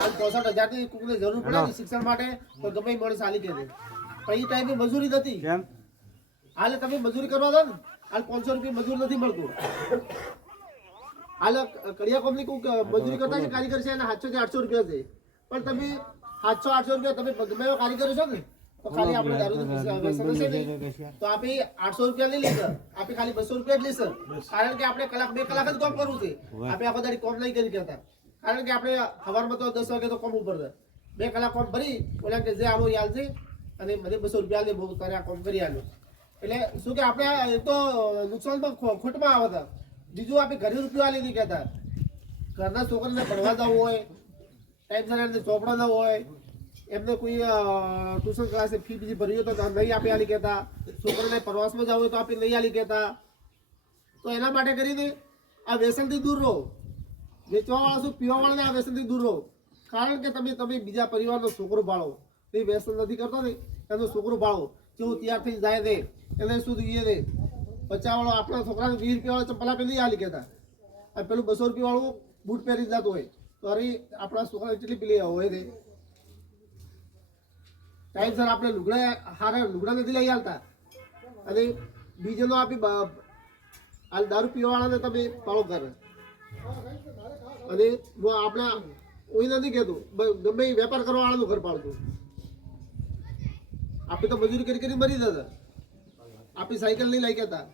65,000 ની કોઈને જરૂર પડે ને શિક્ષણ માટે તો ગમે માણસ આલી દે. પણ એ ટાઈમે મજૂરી નથી. કેમ? હાલે તમે મજૂરી કરવા દો ને, હાલ 500 રૂપિયા મજૂર નથી મળતું. હાલ કડિયા કોમની મજૂરી કરતા છે કારીગર છે, એના 700 થી 800 રૂપિયા છે. પણ તમે 700-800 રૂપિયા તમે ગમે એવા કારીગરો છો ને, તો ખાલી આપણે દારૂ તો આપણે 800 રૂપિયા નહીં લેશે, આપણે ખાલી 200 રૂપિયા જ લેશે. કારણ કે આપણે 2 કલાક જ કામ કરવું છે. આપણે આખો દાડી કામ નહીં કરી કહેતા. કારણ કે આપણે સવારમાં તો 10 વાગે તો કામ ઉપર છે. 2 કલાક કામ ભરી ઓલા કે જે આલો યાલ છે અને મને 200 રૂપિયા લે, બહુ તારે આ કામ કરી આલો. એટલે શું કે આપણે એ તો નુકસાનમાં ખોટમાં આવે હતા. બીજું આપણે ઘરે રૂપિયા આલી નહીં કહેતા. ઘરના છોકરાને ભણવા જવું હોય, ટાઈમસર એમને ચોપડા ન હોય, એમને કોઈ ટ્યુશન ક્લાસે ફી બીજી ભરી હોય તો નહીં આપી આલી કહેતા. છોકરાને પ્રવાસમાં જવું હોય તો આપણે નહીં આલી કહેતા. તો એના માટે કરીને આ વ્યસનથી દૂર રહો. વેચવાવાળા શું પીવાવાળાને આ વ્યસનથી દૂર રહો. કારણ કે તમે બીજા પરિવારનો છોકરો ભાળો, એ વ્યસન નથી કરતો ને એનો છોકરો ભાળો, કેવું તૈયાર થઈ જાય દે એને શું જોઈએ દે. બચ્ચાવાળો આપણા છોકરાને 20 રૂપિયાવાળો ચંપલ આપે નહીં આલી કહેતા. અને પેલું 200 રૂપિયાવાળું બૂટ પહેરી જતો હોય તો અરે આપણા છોકરાને કેટલી પેલી હોય દે. ટાઈમસર આપણે લુગડા નથી લઈ આવતા અને બીજેનો આપી દારૂ પીવાવાળાને તમે પાળો કરે. અને આપણે કોઈ નથી કહેતું ગમે વેપાર કરવા વાળાનું ઘર પાડતું. આપણે તો મજૂરી કરી મરી જતા. આપણી સાયકલ નહીં લઈ કહેતા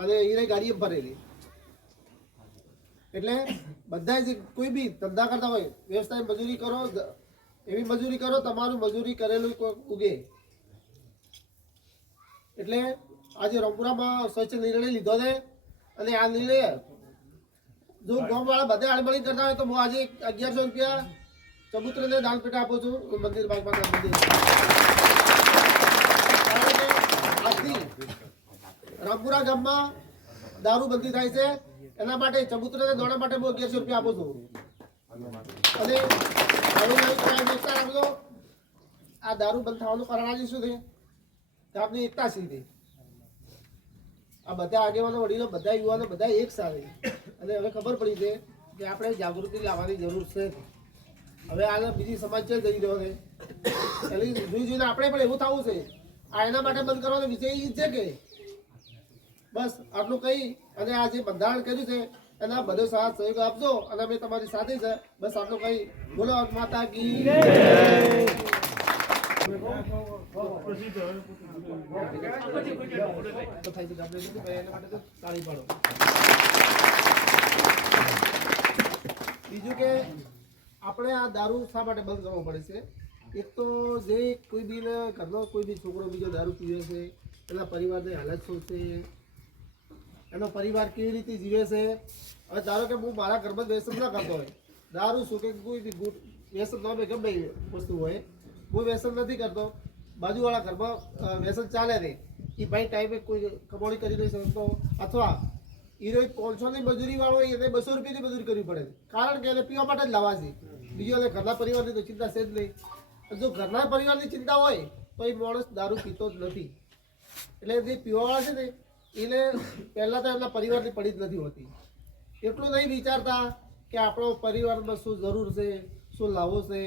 અને એને ગાડીએ ભરેલી. એટલે બધા જ કોઈ બી ધંધા કરતા હોય વ્યવસાય મજૂરી કરો, એવી મજૂરી કરો તમારું મજૂરી કરેલું કોઈ ઉગે. એટલે આજે રંગપુરામાં સ્વચ્છ નિર્ણય લીધો છે અને આ નિર્ણય જો ગામવાળા બધા આળમળી કરતા હોય તો હું આજે 1100 રૂપિયા ચબૂતરાને દાન પેટે આપું છું મંદિર બાગમાં મંદિર. આજથી રામપુરા ગામમાં દારૂ બંધી થાય છે એના માટે ચબૂતરાને દોડા માટે હું 1100 રૂપિયા આપું છું. અને આ દારૂ બંધ થવાનું કારણ આજે શું છે કે આપની એકતા સીધી. આ બધા આગેવાનો વડીલો બધા યુવાનો બધા એક સાથે અને હવે ખબર પડી છે કે આપણે જાગૃતિ લાવવાની જરૂર છે. હવે આ બીજી સમાજ છે જઈ રહ્યો છે એટલે જોઈને આપણે પણ એવું થવું છે. આ એના માટે બંધ કરવાનો વિષય એ છે કે બસ આટલું કહી અને આ જે બંધારણ કર્યું છે એના બધો સાથ સહયોગ આપજો અને અમે તમારી સાથે છે. બસ આટલું કહી બોલો માતા કી જય. બીજું કે આપણે આ દારૂ શા માટે બંધ કરવો પડે છે? એક તો જે કોઈ બી ઘરનો કોઈ બી છોકરો બીજો દારૂ પીવે છે એના પરિવારની હાલત શું છે, એનો પરિવાર કેવી રીતે જીવે છે. હવે ધારો કે હું મારા ઘરમાં વ્યસન ના કરતો હોય, દારૂ શું કે કોઈ બી ગુટ વ્યસન ન હોય ગમે વસ્તુ હોય, હું વ્યસન નથી કરતો, બાજુવાળા ઘરમાં વ્યસન ચાલે છે, એ ભાઈ ટાઈમે કોઈ કમાણી કરી નહીં શકતો અથવા હીરો 500 ની મજૂરી વાળો હોય એને 200 રૂપિયાની મજૂરી કરવી પડે. કારણ કે એને પીવા માટે જ લાવવા છે. બીજો એને ઘરના પરિવારની તો ચિંતા છે જ નહીં. જો ઘરના પરિવારની ચિંતા હોય તો એ માણસ દારૂ પીતો જ નથી. એટલે જે પીવાવાળા છે ને એને પહેલાં તો એમના પરિવારની પડી જ નથી હોતી. એટલું નહીં વિચારતા કે આપણો પરિવારમાં શું જરૂર છે, શું લાવવું છે,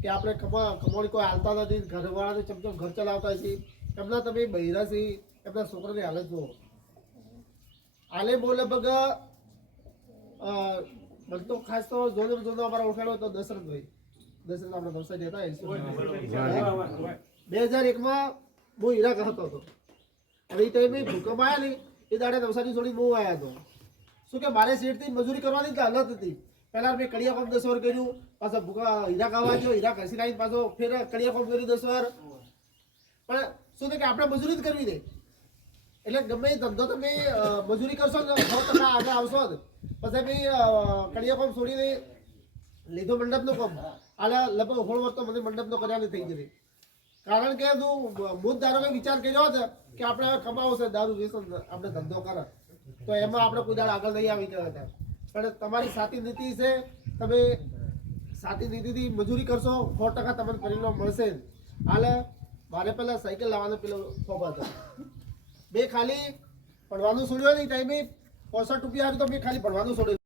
કે આપણે કમાણી કોઈ હાલતા નથી, ઘરવાળાને ચમચમ ઘર ચલાવતા છે, એમના તમે બૈરા છે, એમના છોકરાની હાલત જુઓ. હાલે બહુ લગભગ બનતો ખાસ તો જોનો અમારા ઓળખાણો તો દશરથભાઈ આપણે નવસારી હતા 2001માં બહુ હીરા હતો હતો. અને એ ટાઈમે ભૂકંપ આવ્યા ને એ દાડે નવસારી છોડી બહુ આવ્યા હતો. શું કે મારે શેઠથી મજૂરી કરવાની હાલત હતી. પહેલાં મેં કડિયા કોમ 10 વાર કર્યું, પાછા હીરા ખાવા ગયો, હીરા ઘસી લાવીને પાછો ફેર કડિયા કોમ કર્યું 10 વાર. પણ શું છે કે આપણે મજૂરી જ કરવી દે. એટલે ગમે ધંધો તમે મજૂરી કરશો ને 100% આગળ આવશો જ. પછી ભાઈ કડિયા કોમ છોડીને લીધો મંડપનો કોમ. આલા લગભગ 16 વર્ષ તો મને મંડપનો કર્યા થઈ ગઈ. કારણ કે હું ધારો કે વિચાર કર્યો હતો કે આપણે કમાવો છે દારૂ વ્યસન આપણે ધંધો કરે તો એમાં આપણે કોઈ દાડ આગળ નહીં આવી ગયા હતા. પણ તમારી સાચી નીતિ છે, તમે સાચી નીતિથી મજૂરી કરશો 100% તમને પરિણામ મળશે. હાલ મારે પહેલાં સાયકલ લાવવાનો પેલો શોખ હતો. બે ખાલી ભણવાનું છોડ્યો નહીં ટાઈમે 65 રૂપિયા આવ્યું તો મેં ખાલી ભણવાનું છોડ્યું.